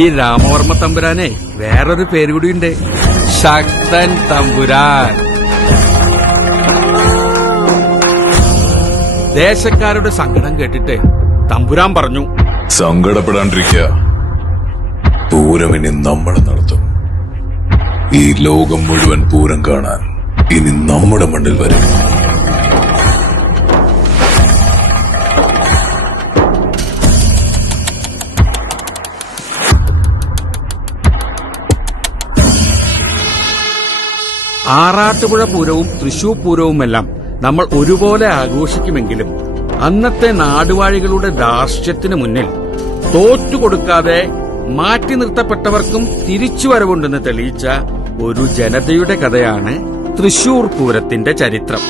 ഈ രാമവർമ്മ തമ്പുരാനെ വേറൊരു പേരുകൂടിയുണ്ട്, ശക്തൻ തമ്പുരാൻ. ദേശക്കാരുടെ സങ്കടം കേട്ടിട്ട് തമ്പുരാൻ പറഞ്ഞു, സങ്കടപ്പെടാണ്ടിരിക്കുക, പൂരം ഇനി നമ്മൾ നടത്തും. ഈ ലോകം മുഴുവൻ പൂരം കാണാൻ ഇനി നമ്മുടെ മണ്ണിൽ വരും. ആറാട്ടുപുഴ പൂരവും തൃശൂർ പൂരവുമെല്ലാം നമ്മൾ ഒരുപോലെ ആഘോഷിക്കുമെങ്കിലും അന്നത്തെ നാടുവാഴികളുടെ ധാർഷ്ട്യത്തിന് മുന്നിൽ തോറ്റുകൊടുക്കാതെ മാറ്റി നിർത്തപ്പെട്ടവർക്കും തിരിച്ചുവരവുണ്ടെന്ന് തെളിയിച്ച ഒരു ജനതയുടെ കഥയാണ് തൃശൂർ പൂരത്തിന്റെ ചരിത്രം.